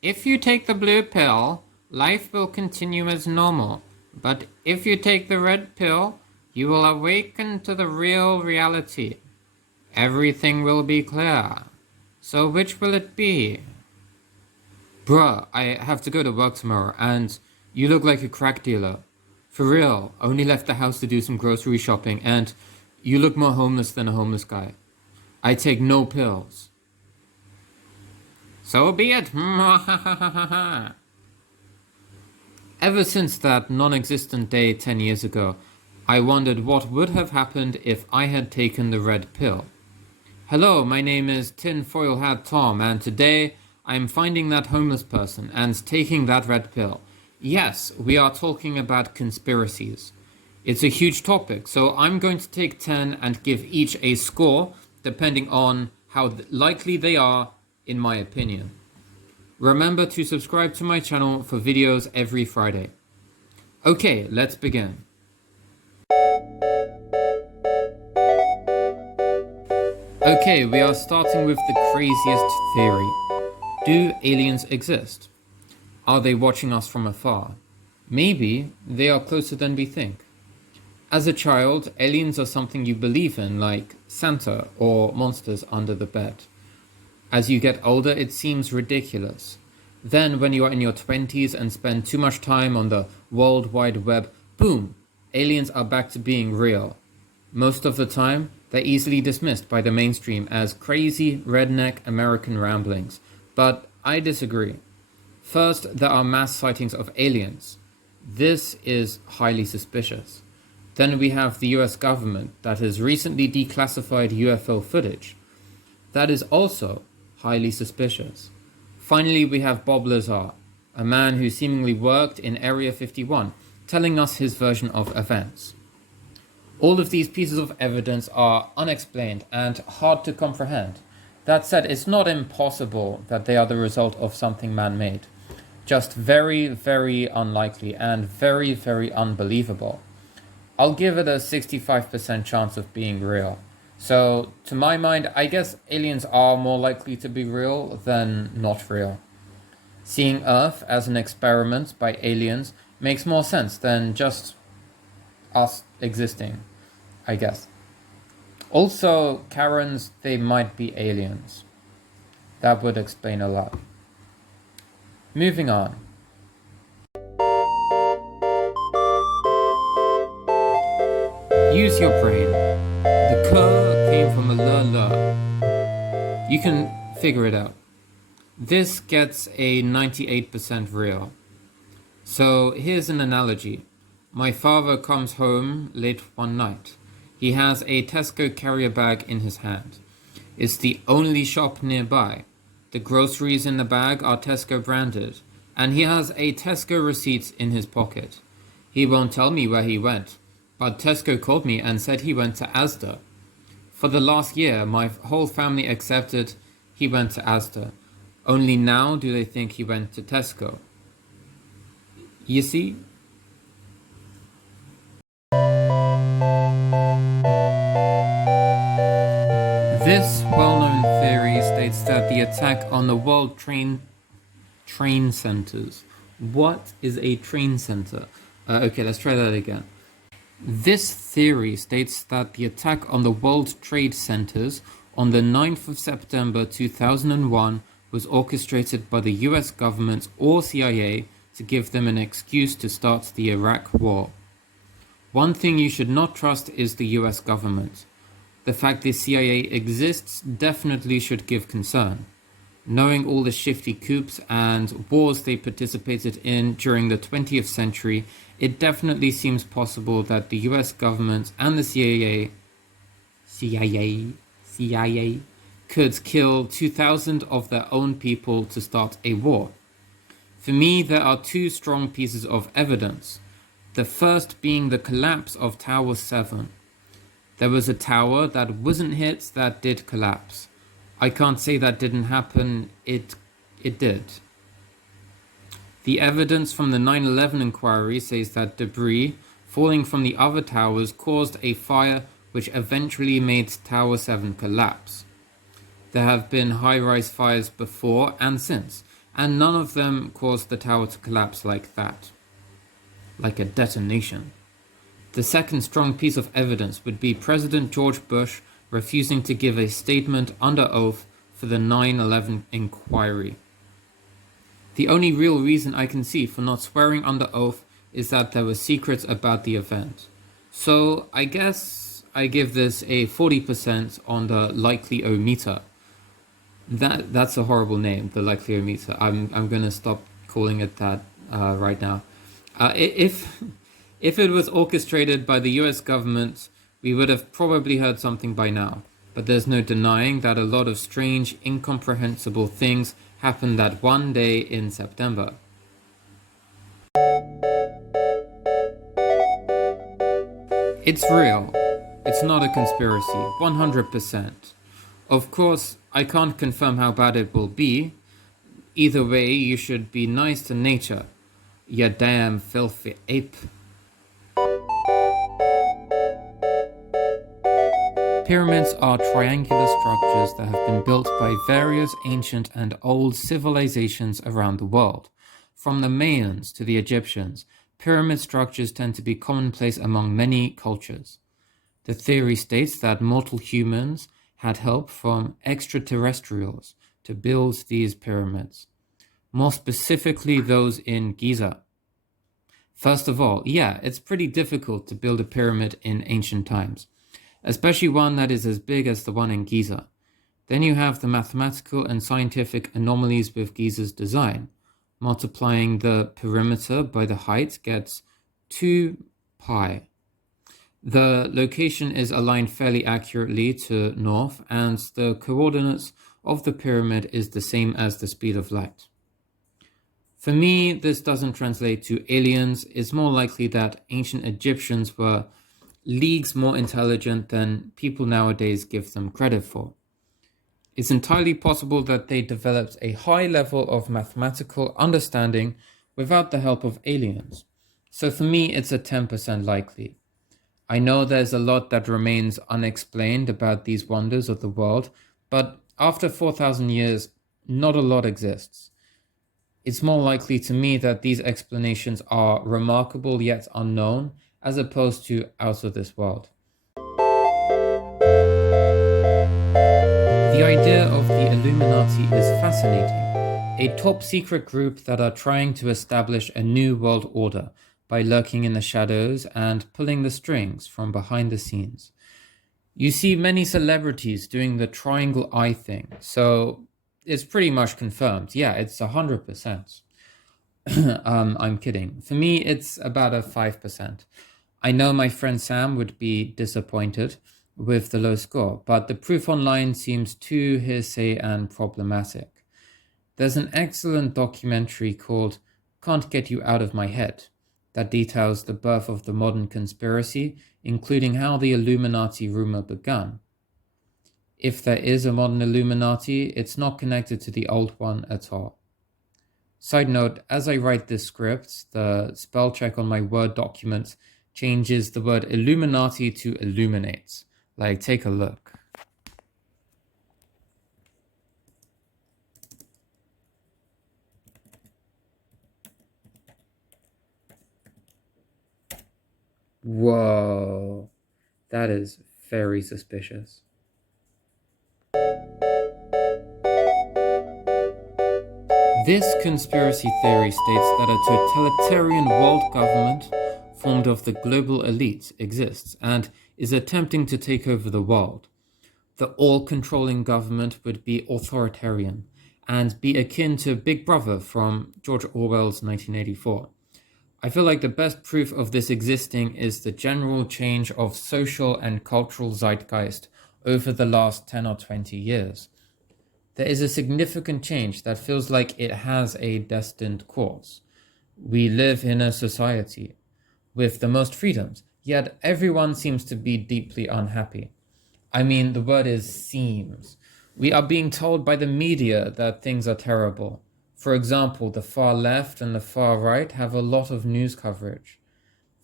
If you take the blue pill, life will continue as normal. But if you take the red pill, you will awaken to the real reality. Everything will be clear. So which will it be? Bruh, I have to go to work tomorrow, and you look like a crack dealer. For real, only left the house to do some grocery shopping, and you look more homeless than a homeless guy. I take no pills. So be it. Ever since that non-existent day 10 years ago, I wondered what would have happened if I had taken the red pill. Hello, my name is Tinfoil Hat Tom, and today I'm finding that homeless person and taking that red pill. Yes, we are talking about conspiracies. It's a huge topic, so I'm going to take 10 and give each a score depending on how likely they are, in my opinion. Remember to subscribe to my channel for videos every Friday. Okay, let's begin. Okay, we are starting with the craziest theory. Do aliens exist? Are they watching us from afar? Maybe they are closer than we think. As a child, aliens are something you believe in, like Santa or monsters under the bed. As you get older, it seems ridiculous. Then, when you are in your 20s and spend too much time on the World Wide Web, boom, aliens are back to being real. Most of the time, they're easily dismissed by the mainstream as crazy, redneck American ramblings. But I disagree. First, there are mass sightings of aliens. This is highly suspicious. Then we have the US government that has recently declassified UFO footage. That is also highly suspicious. Finally, we have Bob Lazar, a man who seemingly worked in Area 51, telling us his version of events. All of these pieces of evidence are unexplained and hard to comprehend. That said, it's not impossible that they are the result of something man-made. Just very, very unlikely and very, very unbelievable. I'll give it a 65% chance of being real. So, to my mind, I guess aliens are more likely to be real than not real. Seeing Earth as an experiment by aliens makes more sense than just us existing, I guess. Also, Karens, they might be aliens. That would explain a lot. Moving on. Use your brain. The cur came from a lur. You can figure it out. This gets a 98% real. So here's an analogy. My father comes home late one night. He has a Tesco carrier bag in his hand. It's the only shop nearby. The groceries in the bag are Tesco branded, and he has a Tesco receipt in his pocket. He won't tell me where he went, but Tesco called me and said he went to Asda. For the last year, my whole family accepted he went to Asda. Only now do they think he went to Tesco. You see? This well-known theory states that the attack on the World Train Centers. What is a train center? Okay, let's try that again. This theory states that the attack on the World Trade Centers on the 9th of September 2001 was orchestrated by the US government or CIA to give them an excuse to start the Iraq War. One thing you should not trust is the US government. The fact the CIA exists definitely should give concern. Knowing all the shifty coups and wars they participated in during the 20th century, it definitely seems possible that the US government and the CIA could kill 2,000 of their own people to start a war. For me, there are two strong pieces of evidence. The first being the collapse of Tower 7. There was a tower that wasn't hit that did collapse. I can't say that didn't happen, it did. The evidence from the 9/11 inquiry says that debris falling from the other towers caused a fire which eventually made Tower 7 collapse. There have been high-rise fires before and since, and none of them caused the tower to collapse like that, like a detonation. The second strong piece of evidence would be President George Bush refusing to give a statement under oath for the 9/11 inquiry. The only real reason I can see for not swearing under oath is that there were secrets about the event. So I guess I give this a 40% on the likely-o-meter. That's a horrible name, the likely-o-meter. I'm gonna stop calling it that right now. If it was orchestrated by the US government, we would have probably heard something by now. But there's no denying that a lot of strange, incomprehensible things happened that one day in September. It's real. It's not a conspiracy, 100%. Of course, I can't confirm how bad it will be. Either way, you should be nice to nature, you damn filthy ape. Pyramids are triangular structures that have been built by various ancient and old civilizations around the world. From the Mayans to the Egyptians, pyramid structures tend to be commonplace among many cultures. The theory states that mortal humans had help from extraterrestrials to build these pyramids, more specifically those in Giza. First of all, yeah, it's pretty difficult to build a pyramid in ancient times, especially one that is as big as the one in Giza. Then you have the mathematical and scientific anomalies with Giza's design. Multiplying the perimeter by the height gets 2 pi. The location is aligned fairly accurately to north, and the coordinates of the pyramid is the same as the speed of light. For me, this doesn't translate to aliens. It's more likely that ancient Egyptians were leagues more intelligent than people nowadays give them credit for. It's entirely possible that they developed a high level of mathematical understanding without the help of aliens. So for me, it's a 10% likely. I know there's a lot that remains unexplained about these wonders of the world, but after 4,000 years, not a lot exists. It's more likely to me that these explanations are remarkable yet unknown, as opposed to out of this world. The idea of the Illuminati is fascinating. A top secret group that are trying to establish a new world order by lurking in the shadows and pulling the strings from behind the scenes. You see many celebrities doing the triangle eye thing, so it's pretty much confirmed. Yeah, it's 100%. I'm kidding. For me, it's about a 5%. I know my friend Sam would be disappointed with the low score, but the proof online seems too hearsay and problematic. There's an excellent documentary called Can't Get You Out of My Head that details the birth of the modern conspiracy, including how the Illuminati rumor began. If there is a modern Illuminati, it's not connected to the old one at all. Side note, as I write this script, the spell check on my Word document changes the word Illuminati to illuminate. Like, take a look. Whoa, that is very suspicious. This conspiracy theory states that a totalitarian world government formed of the global elite exists and is attempting to take over the world. The all-controlling government would be authoritarian and be akin to Big Brother from George Orwell's 1984. I feel like the best proof of this existing is the general change of social and cultural zeitgeist over the last 10 or 20 years. There is a significant change that feels like it has a destined course. We live in a society with the most freedoms, yet everyone seems to be deeply unhappy. I mean, the word is seems. We are being told by the media that things are terrible. For example, the far left and the far right have a lot of news coverage.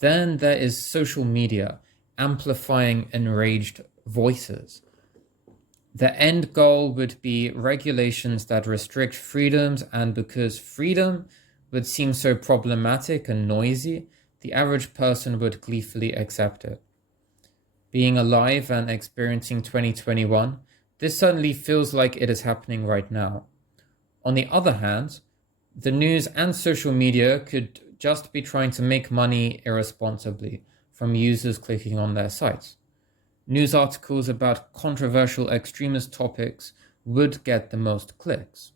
Then there is social media amplifying enraged voices. The end goal would be regulations that restrict freedoms, and because freedom would seem so problematic and noisy, the average person would gleefully accept it. Being alive and experiencing 2021, this certainly feels like it is happening right now. On the other hand, the news and social media could just be trying to make money irresponsibly from users clicking on their sites. News articles about controversial extremist topics would get the most clicks.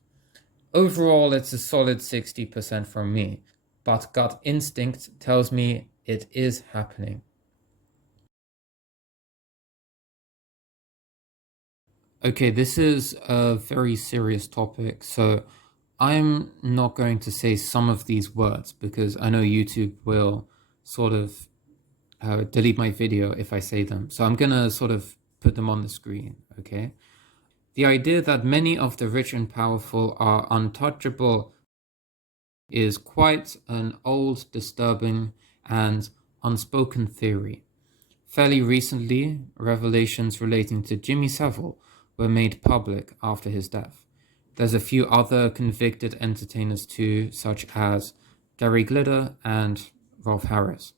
Overall, it's a solid 60% from me, but gut instinct tells me it is happening. Okay, this is a very serious topic, so I'm not going to say some of these words because I know YouTube will sort of delete my video if I say them. So I'm going to sort of put them on the screen, okay? The idea that many of the rich and powerful are untouchable is quite an old, disturbing, and unspoken theory. Fairly recently, revelations relating to Jimmy Savile were made public after his death. There's a few other convicted entertainers too, such as Gary Glitter and Rolf Harris.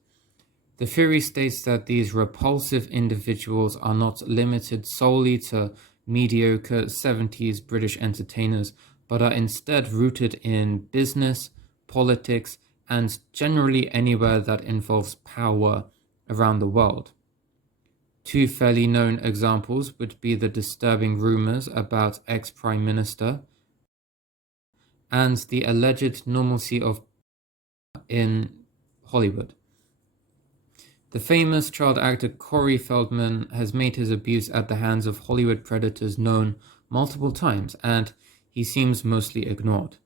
The theory states that these repulsive individuals are not limited solely to mediocre 70s British entertainers, but are instead rooted in business, politics, and generally anywhere that involves power around the world. Two fairly known examples would be the disturbing rumors about ex-Prime Minister and the alleged normalcy of in Hollywood. The famous child actor Corey Feldman has made his abuse at the hands of Hollywood predators known multiple times, and he seems mostly ignored.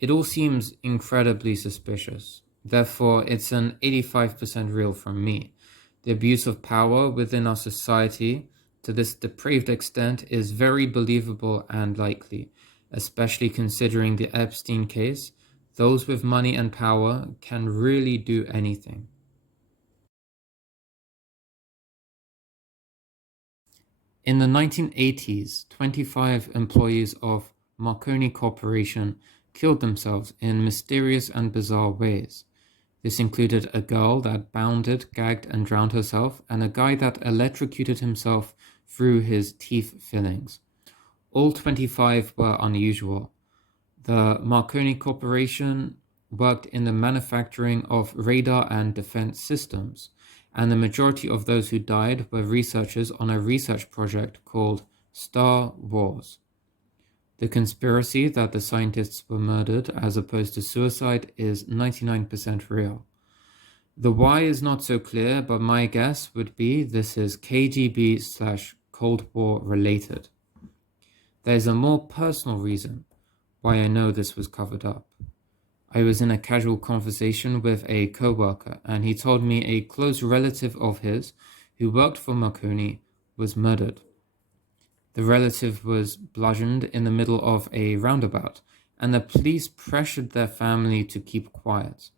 It all seems incredibly suspicious. Therefore, it's an 85% real from me. The abuse of power within our society to this depraved extent is very believable and likely, especially considering the Epstein case. Those with money and power can really do anything. In the 1980s, 25 employees of Marconi Corporation killed themselves in mysterious and bizarre ways. This included a girl that bounded, gagged, and drowned herself, and a guy that electrocuted himself through his teeth fillings. All 25 were unusual. The Marconi Corporation worked in the manufacturing of radar and defense systems, and the majority of those who died were researchers on a research project called Star Wars. The conspiracy that the scientists were murdered as opposed to suicide is 99% real. The why is not so clear, but my guess would be this is KGB/Cold War related. There is a more personal reason why I know this was covered up. I was in a casual conversation with a co-worker, and he told me a close relative of his who worked for Marconi was murdered. The relative was bludgeoned in the middle of a roundabout, and the police pressured their family to keep quiet.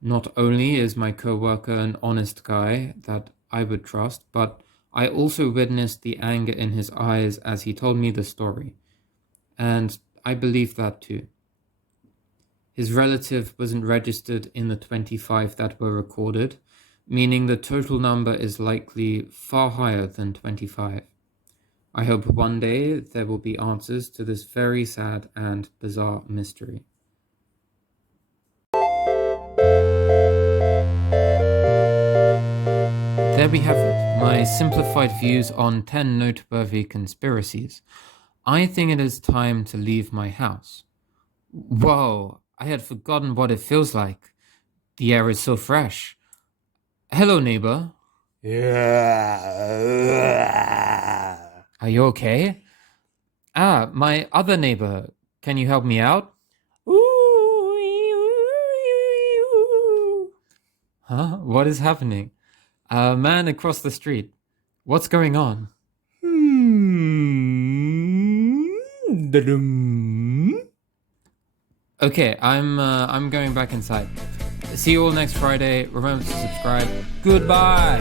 Not only is my co-worker an honest guy that I would trust, but I also witnessed the anger in his eyes as he told me the story. And I believe that too. His relative wasn't registered in the 25 that were recorded, meaning the total number is likely far higher than 25. I hope one day there will be answers to this very sad and bizarre mystery. There we have it, my simplified views on 10 noteworthy conspiracies. I think it is time to leave my house. Whoa, I had forgotten what it feels like. The air is so fresh. Hello, neighbor. Are you okay? Ah, my other neighbor. Can you help me out? Huh? What is happening? A man across the street. What's going on? Okay, I'm going back inside. See you all next Friday. Remember to subscribe. Goodbye.